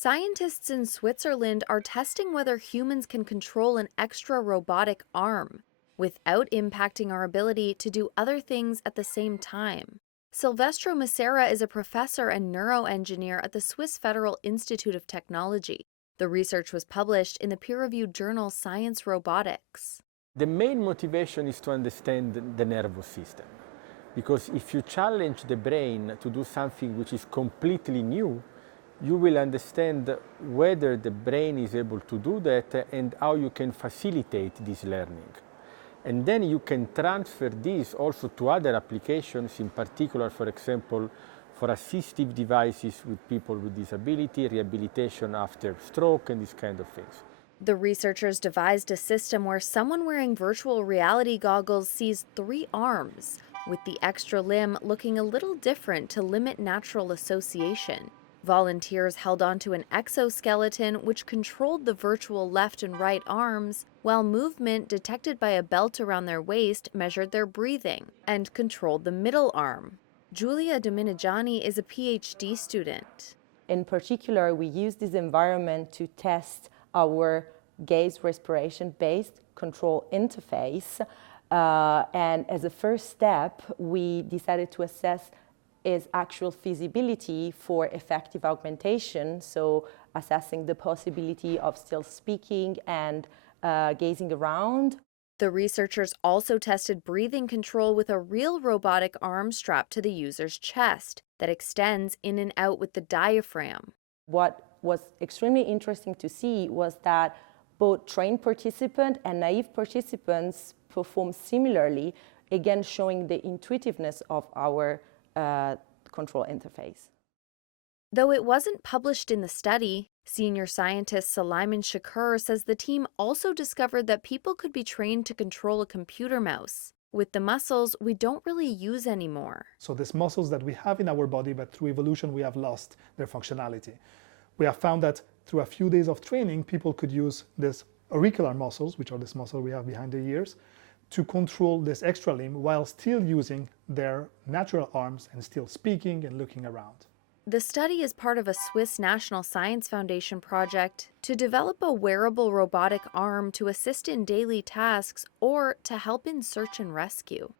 Scientists in Switzerland are testing whether humans can control an extra robotic arm without impacting our ability to do other things at the same time. Silvestro Macera is a professor and neuroengineer at the Swiss Federal Institute of Technology. The research was published in the peer-reviewed journal Science Robotics. The main motivation is to understand the nervous system. Because if you challenge the brain to do something which is completely new, you will understand whether the brain is able to do that and how you can facilitate this learning. And then you can transfer this also to other applications, in particular, for example, for assistive devices with people with disability, rehabilitation after stroke, and these kind of things. The researchers devised a system where someone wearing virtual reality goggles sees 3 arms, with the extra limb looking a little different to limit natural association. Volunteers held onto an exoskeleton which controlled the virtual left and right arms, while movement detected by a belt around their waist measured their breathing and controlled the middle arm. Giulia Dominigiani is a PhD student. In particular, we use this environment to test our gaze respiration based control interface. And as a first step, we decided to assess its actual feasibility for effective augmentation, so assessing the possibility of still speaking and gazing around. The researchers also tested breathing control with a real robotic arm strapped to the user's chest that extends in and out with the diaphragm. What was extremely interesting to see was that both trained participants and naive participants performed similarly, again showing the intuitiveness of our control interface. Though it wasn't published in the study, senior scientist Sulaiman Shakur says the team also discovered that people could be trained to control a computer mouse with the muscles we don't really use anymore. So these muscles that we have in our body, but through evolution we have lost their functionality. We have found that through a few days of training, people could use these auricular muscles, which are this muscle we have behind the ears, to control this extra limb while still using their natural arms and still speaking and looking around. The study is part of a Swiss National Science Foundation project to develop a wearable robotic arm to assist in daily tasks or to help in search and rescue.